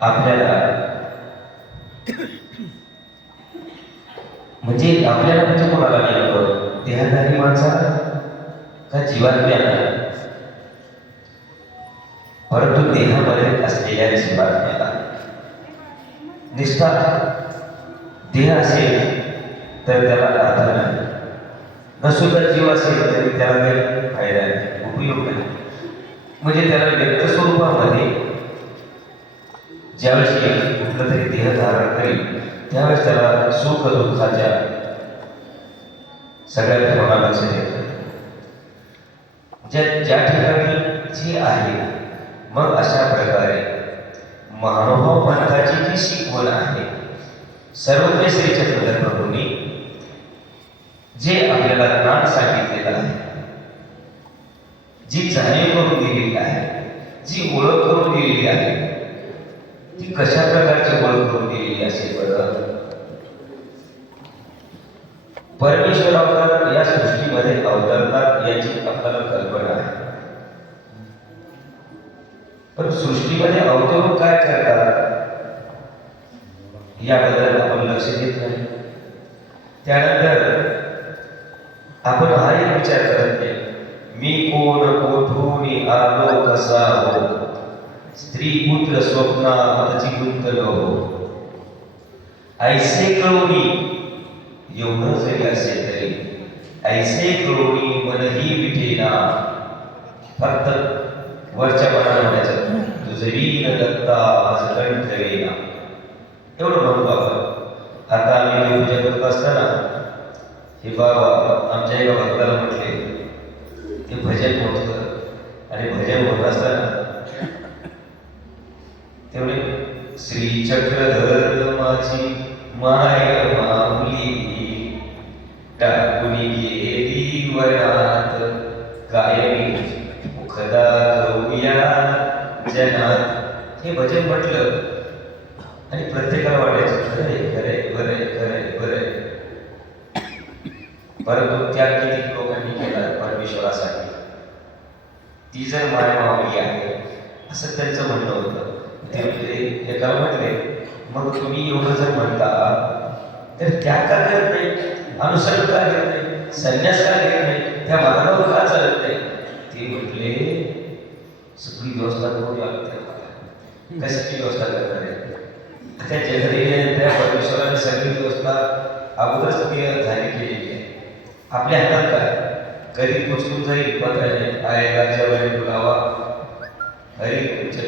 आपल्याला म्हणजे कोणाला नेमकं देहधारी माणसाला का जीवात्म्याला? परंतु देहामध्ये असलेल्या जीवात्म्याला. निष्ठा देह असेल तर त्याला अर्थ नाही, नसुद्धा जीव असेल तरी त्याला काही फायदा नाही, उपयोग नाही. म्हणजे त्याला व्यक्त स्वरूपामध्ये ज्यावेळेस कुठलं तरी देह धारण करेल त्यावेळेस त्याला सुख दुःखाच्या सगळ्या भावना लक्षात येतात. ज्या ठिकाणी जे आहे. मग अशा प्रकारे महानुभाव पंथाची जी शिकवण आहे, सर्वज्ञ श्री चक्रधरप्रभूंनी जे आपल्याला ज्ञान सांगितलेलं आहे, जी जाणीव करून दिलेली आहे, जी ओळख करून दिलेली आहे, ती कशा प्रकारची ओळख करून दिलेली असेल बरं? परमेश्वर अवतार या सृष्टीमध्ये अवतरतात याची आपल्याला कल्पना आहे. पण सृष्टीमध्ये अवतरून काय करतात याबद्दल आपण लक्ष देत नाही. त्यानंतर आपण हा एक विचार करत नाही, मी कोण, कोठून आलो, कसा हो, स्त्री पुत्र स्वप्नाची गुंतलो हो, ऐसे कळोनी. एवढं जरी असेल तरी ऐसे कळोनी मनही विठेना. फक्त वरच्या मनाला म्हणायचं, तुझवीन दत्ता माझ कंठ वेना, एवढं म्हणतो आपण. आता आम्ही पूजा करत असताना हे बाबा आमच्या एका भक्ताला म्हटले, ते भजन होत आणि भजन होत असताना तेवढे श्री चक्रधर माझी माय माऊली टाकुनी गेली वनात, कायमी मुखदा करूया जनात. हे भजन म्हटलं आणि प्रत्येकाला वाटायचं खरे खरे बरे खरे बरे. परंतु त्या किती लोकांनी केला परमेश्वरासाठी. ती जर माय माऊली आहे असं त्यांचं म्हणणं होतं. ते एकाला म्हटले, मग तुम्ही एवढं जर म्हणता तर त्याग का करत नाही, अनुसरण का करत नाही, संन्यास का घेत नाही, त्या मार्गावर का चालत नाही? ते म्हटले, सगळी व्यवस्था करून लागते मला. कशाची व्यवस्था करणार आहे? त्या जगदीने त्या परमेश्वराने सगळी व्यवस्था अगोदरच झाली केलेली आहे. आपल्या हातात काय? कधी पुचकून जाईल पत्राने, आयला वेळी बुलावा हरी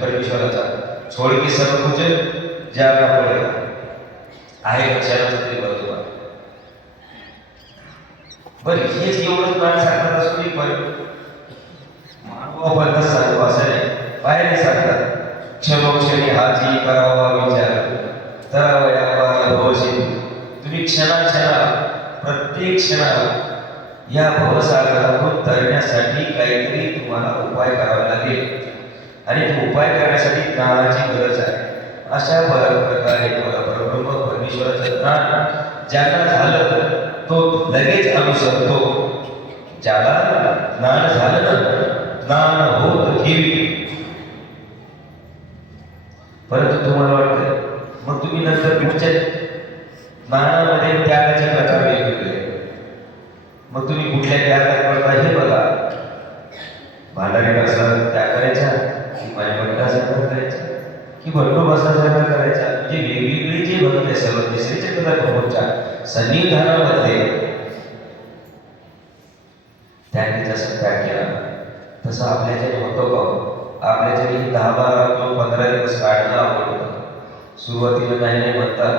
परमेश्वराचा छोड़ के सब कुछ जाना पड़ेगा आहे लक्षात ते बरोबर. बरं हेच एवढं ज्ञान सांगतात असून पण मानवाबद्दल सांगतो असं नाही, बाहेर सांगतात. क्षणोक्षणी हाची करावा विचार तरावया भवशेतू. तुम्ही क्षणाक्षणाला प्रत्येक क्षणाला या भवसागरातून तरण्यासाठी काहीतरी तुम्हाला उपाय करावा लागेल आणि तो उपाय करण्यासाठी ज्ञानाची गरज आहे. अशा प्रकारे परब्रह्म परमेश्वराचं ज्ञान ज्यांना झालं तो लगेच अनुसरतो. ज्याला ज्ञान झालं ना, ज्ञान होत ठेवी. परंतु तुम्हाला वाटतं मग तुम्ही नंतर तुमच्या ज्ञानामध्ये त्यागाचे प्रकार वेगवेगळे. मग तुम्ही कुठल्या त्यागात पडता हे बघा. भांडारी कसं त्याग करायचा, की मायमंडा साजरा करायचा, की भट्टो बसा साजरा करायचा. म्हणजे वेगवेगळी जे भक्त आहे सर्व श्री चक्रधरप्रभूंच्या सन्निधानामध्ये त्यांनी जसं त्याग केला तसं आपल्याच्याने होतो का? आपल्याच्याने 10-12 किंवा 15 दिवस काढणं आवडतं. सुरुवातीला नाही म्हणतात,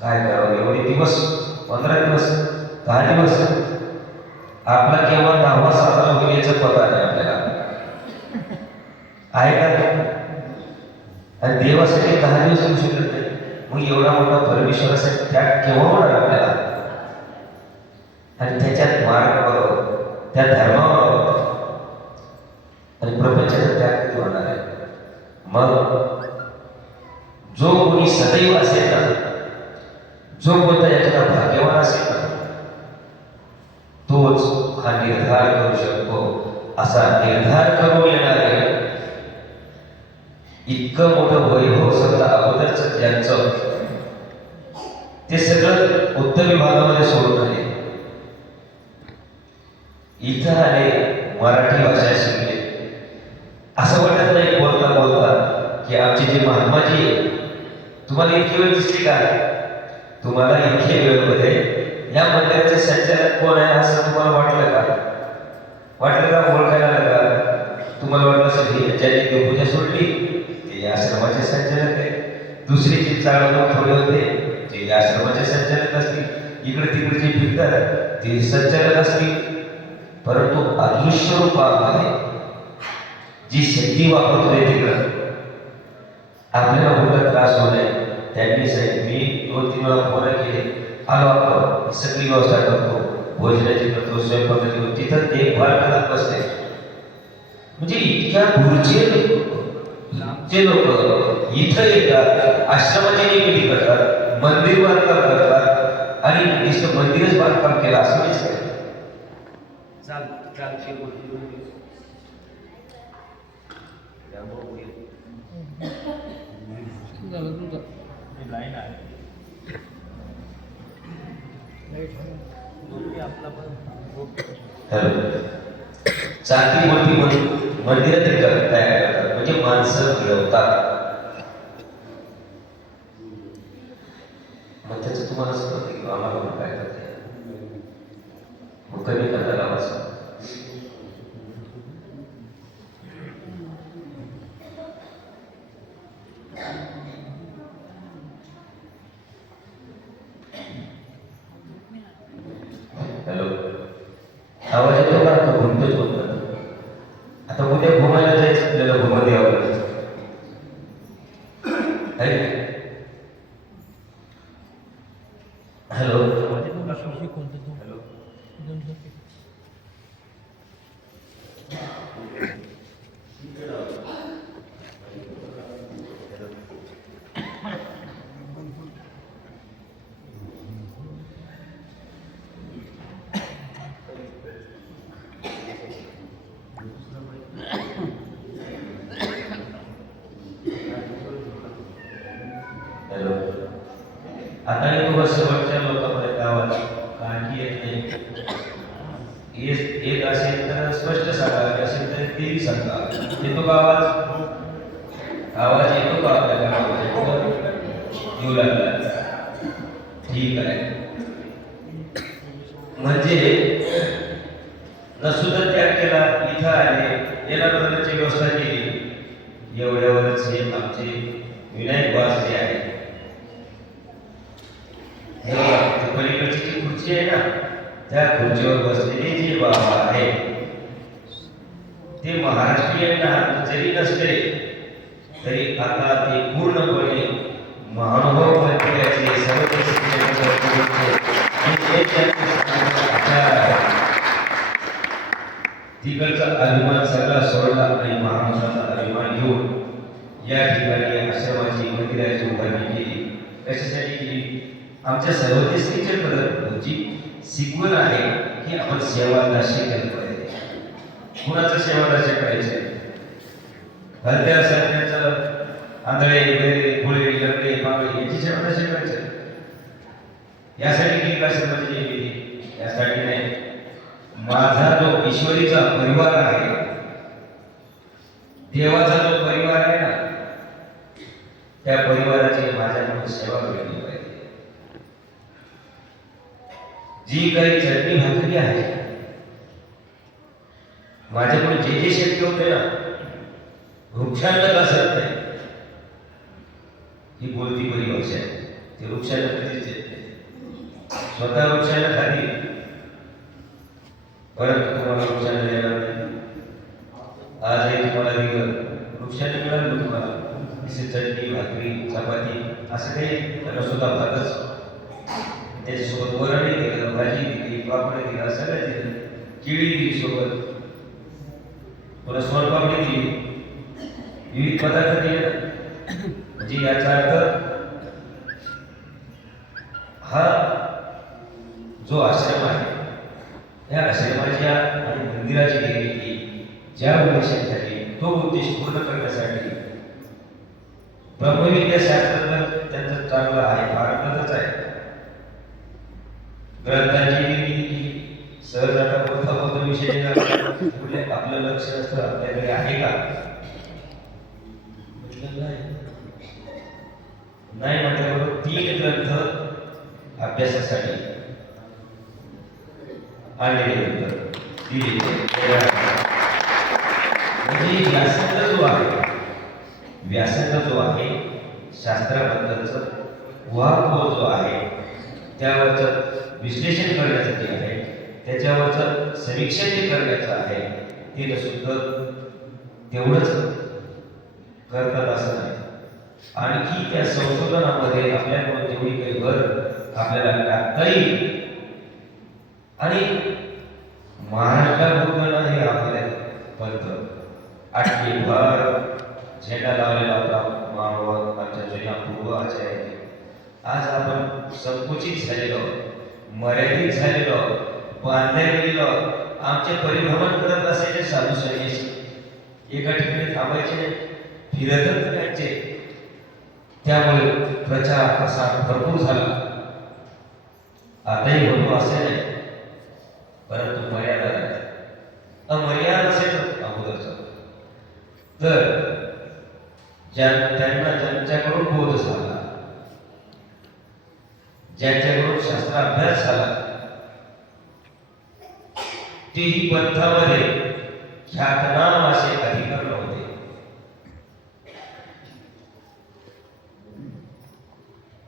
काय करावं एवढे दिवस, 15 दिवस, 10 दिवस. आपला केव्हा 10वा साजरा होईल याचं पता नाही आपल्याला, आहे का? आणि देवासाठी 10 दिवस होऊ शकत नाही. मग एवढा मोठा परमेश्वरासाठी त्याग केव्हा होणार आपल्याला? आणि त्याच्यात मार्ग, त्या धर्मावर आणि प्रपंचाचा त्याग किती होणार आहे? मग जो कोणी सदैव असेल ना, जो कोणता याच्याला भाग्यवान असेल ना, तोच हा निर्धार करू शकतो. असा निर्धार करून येणारे इतकं मोठं वैभव समजा अगोदरच ज्यांचं ते सगळं उत्तर विभागामध्ये सोडून आले, इथं आले, मराठी भाषा शिकले. असं वाटत नाही बोलता बोलता की आमची जी महात्माजी आहे, तुम्हाला इतकी वेळ दिसली का? तुम्हाला इतके वेळमध्ये या मंदिराचे संचालक कोण आहे असं तुम्हाला वाटलं का? वाटलं का? ओळखायला आलं का? तुम्हाला वाटलं असेल ज्यांनी देवपूजा सोडली ते आश्रमाचे संचालक आहे, दुसरी जी चाळवणूक थोडे होते ते आश्रमाचे संचालक असतील, इकडे तिकडे जे फिरतात ते संचालक असतील. परंतु अदृश्य रूपामध्ये जी शक्ती वापरतोय तिकडं आपल्याला मोठा त्रास होऊ नये, त्यांनी साहेब मी 2-3 वेळा फोन केले, आलो आपण सगळी व्यवस्था करतो, भोजनाची करतो, स्वयंपाकाची करतो, तिथं देखभाल करत बसते. म्हणजे इतक्या दूरचे लोक इथं येतात, आश्रमाची निर्मिती करतात, मंदिर बांधकाम करतात आणि नुसतं मंदिरच बांधकाम केलं असं नाही. चांगली मोठी मंदिरं तयार करतात, म्हणजे माणसं घडवतात. मग त्याचं तुम्हाला असं की आम्हाला काय करते मग कमी करता लावायचं. हॅलो, आवाज येतो का? घुमतोच बोलतात. आता उद्या घुमायला जायचं आपल्याला, घुमा द्यावं लागेल. हॅलो, आता येतो शेवटच्या लोकांपर्यंत आवाज, आणखी येत नाही. येत असेल तर स्पष्ट सांगा, असेल तर तेही सांगा. येतो का आवाज? आवाज येतो का आपल्याला? येऊ लागला, ठीक आहे. म्हणजे नसुद्धा त्याग केला, इथं आले, येणाऱ्याची व्यवस्था केली. एवढ्यावरच हे आमचे विनायक वास जे आहे, पलीकडची जी खुर्ची आहे ना, त्या खुर्चीवर बसलेले जे बाबा आहे ते महाराष्ट्रीयांना जरी नसले तरी आता ते पूर्णपणे महानुभव बनल्याचे सर्व तिकडचा अभिमान सगळा सोडला आणि महाराष्ट्राचा अभिमान घेऊन या ठिकाणी आश्रमाची मंदिराची उभारणी केली. कशासाठी केली? आमच्या सर्वदेशीच्या पद्धतीची शिकवण आहे की आपण सेवादाशी केलं पाहिजे. कुणाचं सेवादाशी करायचं? हलत्या सध्याचं आंधळे वगैरे गोळे लंगडे पांगळे याची सेवादाशी करायचं. यासाठी केली का सर्वची? यासाठी नाही. माझा जो ईश्वरीचा परिवार आहे, देवाचा जो परिवार आहे ना, त्या परिवाराची माझ्याकडून सेवा केली पाहिजे. जी काही चटणी भाकरी आहे, माझ्याकडून जे जे शक्य होते ना, वृक्षांना कसरत नाही. ही बोलती परिभाषा आहे, ते वृक्षांना कधीच येत नाही. स्वतः वृक्षांना खाली, परंतु तुम्हाला वृक्षांना देणार नाही. आज हे तुम्हाला दिलं, वृक्षांना मिळालं तुम्हाला चटणी भाकरी चपाती असं काही, त्यांना सुद्धा भातच, त्याच्यासोबत वरण दिलं, भाजी दिली, पापड दिला, सगळं दिलं, केळी दिली सोबत, पुन्हा सोनपापडी दिली, विविध पदार्थ दिले. म्हणजे याचा अर्थ हा जो आश्रम आहे, या आश्रमाच्या आणि मंदिराची निर्मिती ज्या उद्देशासाठी, तो उद्देश पूर्ण करण्यासाठी ब्रह्मविद्याशास्त्र तर त्यांचं चांगलं आहे, भारतातच आहे. ग्रंथांची निर्मिती सहज आता बोलता विषय कुठले आपलं लक्ष असतं आपल्याकडे आहे का? नाही म्हटल्याबरोबर 3 ग्रंथ अभ्यासासाठी आणलेले होते. म्हणजे व्यासंग जो आहे शास्त्राबद्दलचं उहापोह जो आहे त्यावरचं विश्लेषण करण्यासाठी आहे, त्याच्यावरचं समीक्षण जे करण्याचं आहे ते सुद्धा तेवढंच करतात असं नाही. आणखी त्या संशोधनामध्ये आपल्याकडून जेवढी काही भर आपल्याला टाकता येईल आणि महाराष्ट्राबद्दल हे आपल्या पंत आठवी भर झेंडा लावलेला होता मानव आमच्या जुन्या पूर्व आचार्य. आज आपण संकुचित झालेलो, मर्यादित झालेलो, बांधल्या गेलेलो, आमचे परिभ्रमण करत असायचे साधू संन्यासी, एका ठिकाणी थांबायचे नाही, फिरतच राहायचे. त्यामुळे प्रचार प्रसार भरपूर झाला. आताही होतो असे नाही, परंतु मर्यादा नाही. अमर्याद असेल अगोदरच तर त्यांना ज्यांच्याकडून बोध झाला, ज्यांच्याकडून शास्त्राभ्यास झाला, तेही पंथामध्ये ख्यातनाम असे अधिकार नव्हते.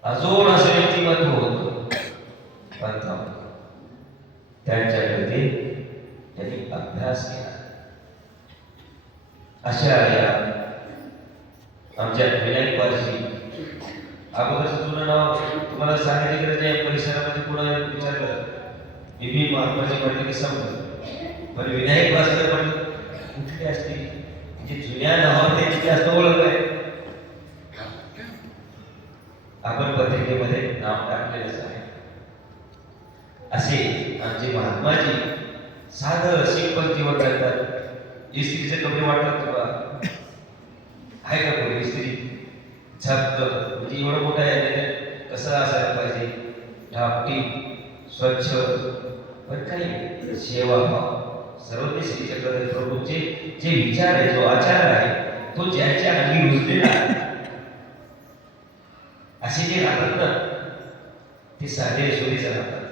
अजून असं व्यक्तिमत्व होत पंथामध्ये, त्यांच्याकडे त्यांनी अभ्यास केला. अशा या आमच्या विनायक पारशी अगोदरचं जुनं नाव तुम्हाला सांगायची गरज आहे. परिसरामध्ये कोणाला विचारलं बीबी महात्माजी म्हटलं की समजलं, पण विनायक पारशी म्हटलं कुठले असतील म्हणजे जुन्या नावावर त्यांची जास्त ओळख आहे. आपण पत्रिकेमध्ये नाव टाकलेलंच आहे. असे आमचे महात्माजी साधं सिंपल जीवन करतात. इस्त्रीचे कपडे वाटतात तुला आहे का? कोणी इस्त्री छाप म्हणजे एवढं मोठं आहे, कसं असायला पाहिजे, ढापटी स्वच्छ, पण काही सेवाभाव सर्व ते श्रीचक्र प्रभूचे जे विचार आहे, जो आचार आहे, तो ज्यांच्या अंगी रुजलेला आहे. असे जे राहतात ना ते साधे सोयीचे राहतात.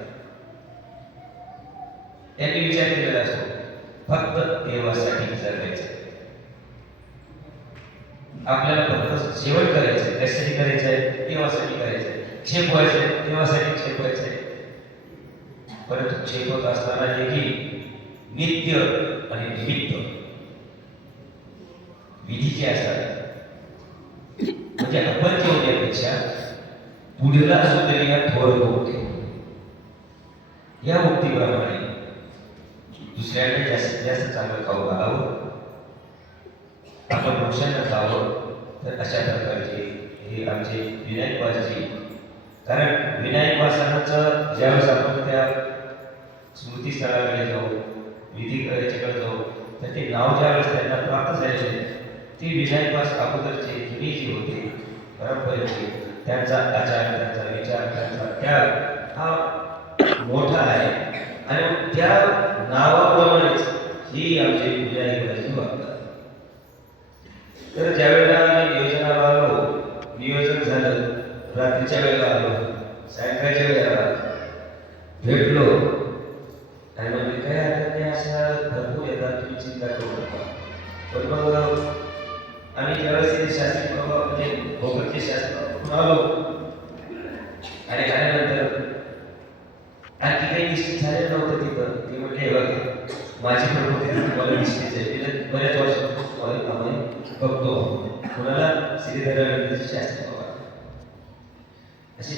त्यांनी विचार केलेला असतो फक्त देवासाठी जगायचं, आपल्याला फक्त सेवन करायचं. कशासाठी करायचंय? देवासाठी करायचंय. क्षेप व्हायचंय देवासाठी क्षेप व्हायचंय. परंतु क्षेप होत असताना देखील नित्य आणि निमित्त विधीचे असतात. म्हणजे आपण जेवण्यापेक्षा पुढीला सुद्धा या थोर होते. या उक्तीप्रमाणे दुसऱ्याने जास्तीत जास्त चांगलं खाऊ घालावं, आपण वृक्षांना खावं. तर अशा प्रकारचे हे आमचे विनायक वासजी. कारण विनायक वासनाचं ज्यावेळेस आपण त्या स्मृतीस्थळाकडे जाऊ, विधीकडे जाऊ, तर ते नाव ज्यावेळेस त्यांना प्राप्त झाले ते विनायक वास अगोदरचे जुनी जी होते परंपरेचे, त्यांचा आचार, त्यांचा विचार, त्यांचा त्याग हा मोठा आहे. आणि त्या नावाप्रमाणेच ही आमचे विनायक वासजी वागतात. तर ज्यावेळेला आम्ही नियोजनाला आलो, नियोजन झालं, रात्रीच्या वेळेला आलो, सायंकाळच्या वेळेला भेटलो आणि म्हणजे काय हरकत नाही, अशा भरपूर येतात, तुम्ही चिंता करू नका. पण मग आम्ही ज्यावेळेस ते शास्त्री बाबा म्हणजे भोगरचे शास्त्र आलो आणि आल्यानंतर आणखी काही निश्चित झालेलं नव्हतं तिथं. ते म्हटले बघा माझी प्रकृती तुम्हाला निश्चित आहे, तिला बऱ्याच वर्षापासून बघतो. कुणाला श्रीधरानंदची शास्त्री बाबा अशी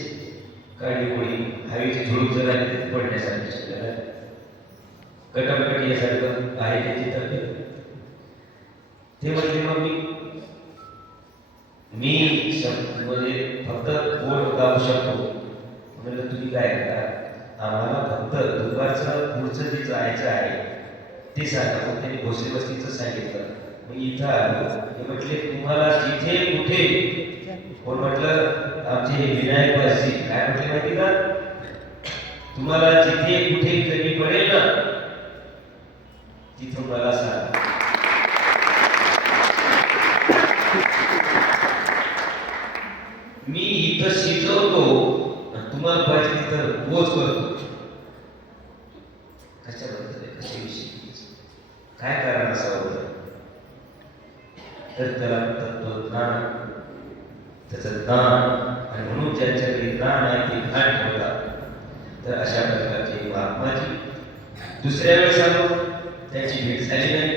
काळी कोळी हवेची झुळूक जर आली तर पडण्यासारखी आपल्याला कटमकटी यासारखं आहे त्याची तब्येत. ते म्हणजे मग मी म्हणजे फक्त पोट गाऊ शकतो. म्हणजे तुम्ही काय करा, आम्हाला फक्त दुपारचं पुढचं जे जायचं आहे ते सांगा. मग त्यांनी भोसले वस्तीचं सांगितलं. मी इथं आलो, म्हटले तुम्हाला जिथे कुठे पण म्हटलं आमचे विनायक वासी काय म्हटले माहिती का, तुम्हाला जिथे कुठे कमी पडेल ना तिथं मला सांगा. मी इथं शिजवतो आणि तुम्हाला पाहिजे तिथं पोच करतो. कशाबद्दल आहे, कशाविषयी, काय कारण असावं, तर त्याला तत्वज्ञान, त्याचं ज्ञान, आणि म्हणून ज्यांच्याकडे ज्ञान आहे ते ज्ञान ठेवतात. तर अशा प्रकारचे महात्माजी दुसऱ्या वेळेस आलो, त्याची भेट झाली नाही.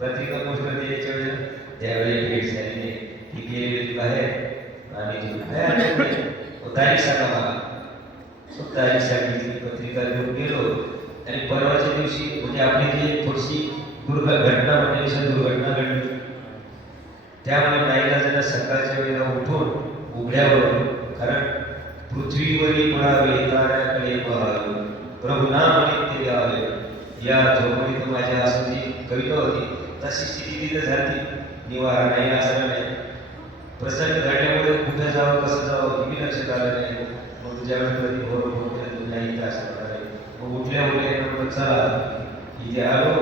पत्रिका पोस्टर द्यायच्या वेळेला त्यावेळी भेट झाली नाही. ती गेलेली बाहेर आणि तारीख सांगा मला. तारीख सांगितली, पत्रिका घेऊन गेलो आणि परवाच्या दिवशी म्हणजे आपली जी थोडीशी घटना म्हणजे दुर्घटना घडली. त्यामुळे नाईलाजाने सकाळच्या वेळेला उठून उघड्यावर, कारण पृथ्वीवरील पडावे ताऱ्याकडे पहावे प्रभू नाम नित्य घ्यावे, या झोपडीत माझ्या असं जी कविता होती तशी स्थिती तिथे झाली. निवारा नाही, असं नाही. प्रसंग घडल्यामुळे कुठे जावं कसं जावं हे लक्षात आलं नाही. मग तुझ्याकडे कधी बरोबर नाही असं प्रकारे मग उठल्या चला इथे आलो.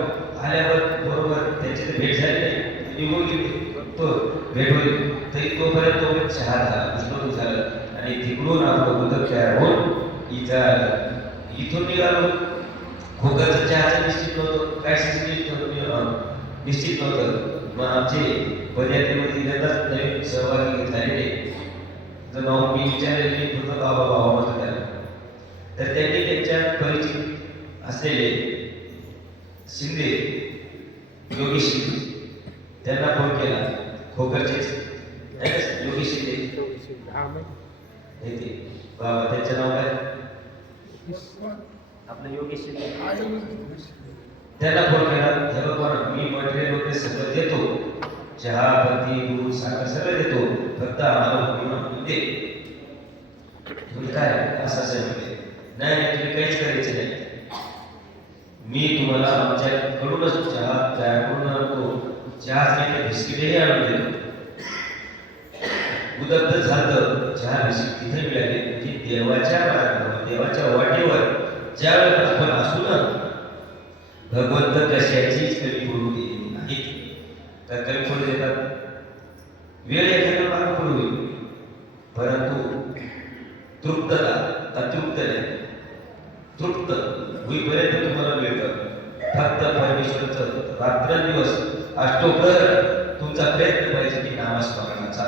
आल्यावर बरोबर त्याची तर भेट झाली नाही, निघून गेली. तो भेट होईल तरी तोपर्यंत तो चहा झाला, उष्ण झालं आणि तिकडून आपलं उदक तयार होऊन इथून निघालो. खोकरचा चहाचं निश्चित नव्हतं, काय निश्चित नव्हतं. मग आमचे पदयात्रेमध्ये येतात नवीन सहभागी झालेले जर नाव मी विचारले फक्त बाबा बाबा म्हणतो त्याला, तर त्यांनी त्यांच्या परिचित असलेले शिंदे, योगी शिंदे, त्यांना फोन केला. खोकरचे योगी शिंदे बाबा, त्यांचं नाव काय आपलं योगी शिंदे. त्याला फोन केला, हे बघा मी मटेरियल वगैरे सगळं देतो, चहा पत्ती दूध साखर सगळं देतो, फक्त आम्हाला दे. तुम्ही काय असं सांगितले, नाही तुम्ही काहीच करायचं नाही, मी तुम्हाला आमच्याकडूनच चहा तयार करून आणतो, चहा नाही बिस्किटही आणून देतो. उदब्ध झालं, चहा बिस्किट तिथे मिळाले. म्हणजे देवाच्या मार्गावर, देवाच्या वाटेवर ज्यावेळेस आपण असू ना, भगवंत कशाचीच कमी पडू देत नाही. तर कमी पडू देतात, वेळ एखादा मार्ग पडू होईल, परंतु तृप्तता अतृप्त नाही, तृप्त होईपर्यंत तुम्हाला मिळतं. फक्त परमेश्वरचं रात्रंदिवस अष्टोप्रहर तुमचा प्रयत्न पाहिजे की नामस्मरणाचा,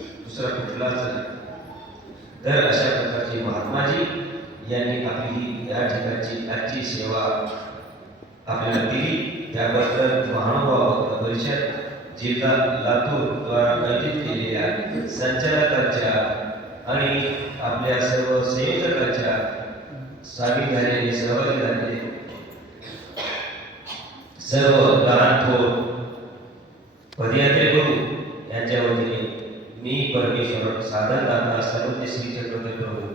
दुसरा कुठलाच नाही. तर अशा प्रकारचे महात्माजी यांनी आपली या ठिकाणची आजची सेवा आपल्याला दिली, त्याबद्दल महानुभाव परिषद जिल्हा लातूर द्वारा आयोजित केलेल्या संचालकांच्या आणि आपल्या सर्व संयोजकांच्या सामील झालेले, सहभागी झालेले सर्व लहान थोर पदयात्रेकरू यांच्या वतीने मी परमेश्वर साधनदाता सर्व श्री चक्रवर्ती प्रभू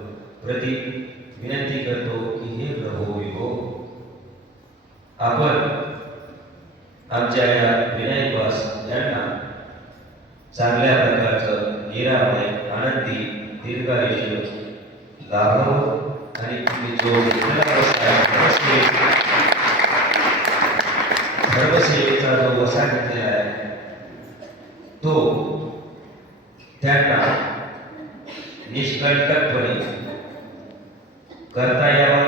प्रति विनंती करतो की हे प्रभू विभो, आपण आमच्या या विनायकवास यांना चांगल्या प्रकारचं निरामय आनंदी दीर्घायुष्य लाभावं आणि जो धर्मसेवेचा जो वसा घेतलेला आहे तो त्यांना निष्कंटकपणे करता यावा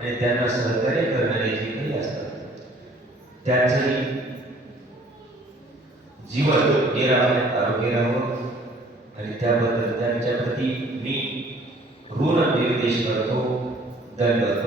आणि त्यांना सहकार्य करणारे जे काही असतात त्यांचंही जीवन निरामय आरोग्य राहावं आणि त्याबद्दल त्यांच्या प्रती मी ऋण निर्देश करतो. धन्यवाद.